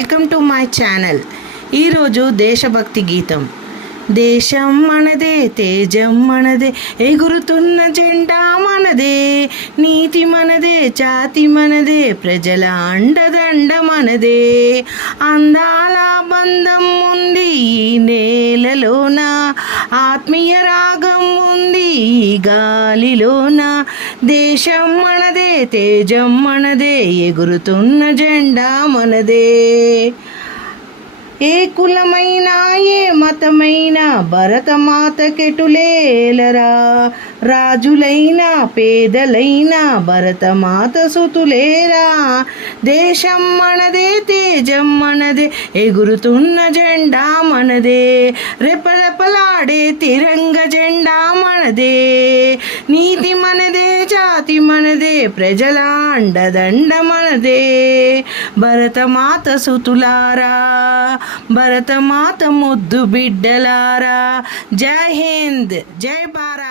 Welcome to my channel. ఈరోజు దేశభక్తి గీతం. దేశం మనదే, తేజం మనదే, ఎగురుతున్న జెండా మనదే, నీతి మనదే, జాతి మనదే, ప్రజల అండదండ మనదే. అందాల బంధం ఉంది ఈ నేలలోన, ఆత్మీయ రాగం ఉంది ఈ గాలిలోన. దేశం మనదే, తేజం మనదే, ఎగురుతున్న జెండా మనదే. ఏ కులమైనా ఏ మతమైనా భరతమాత కెటులేలరా, రాజులైనా పేదలైనా భరతమాత సుతులేరా. దేశం మనదే, తేజం మనదే, ఎగురుతున్న జెండా మనదే, రెపరెపలాడే తిరంగ జెండా మనదే. నీతి మనదే, జాతి మనదే, ప్రజల అండదండ మనదే. భరతమాత సుతులారా, భరతమాత ముద్దు బిడ్డలారా, జై హింద్, జై భారత్.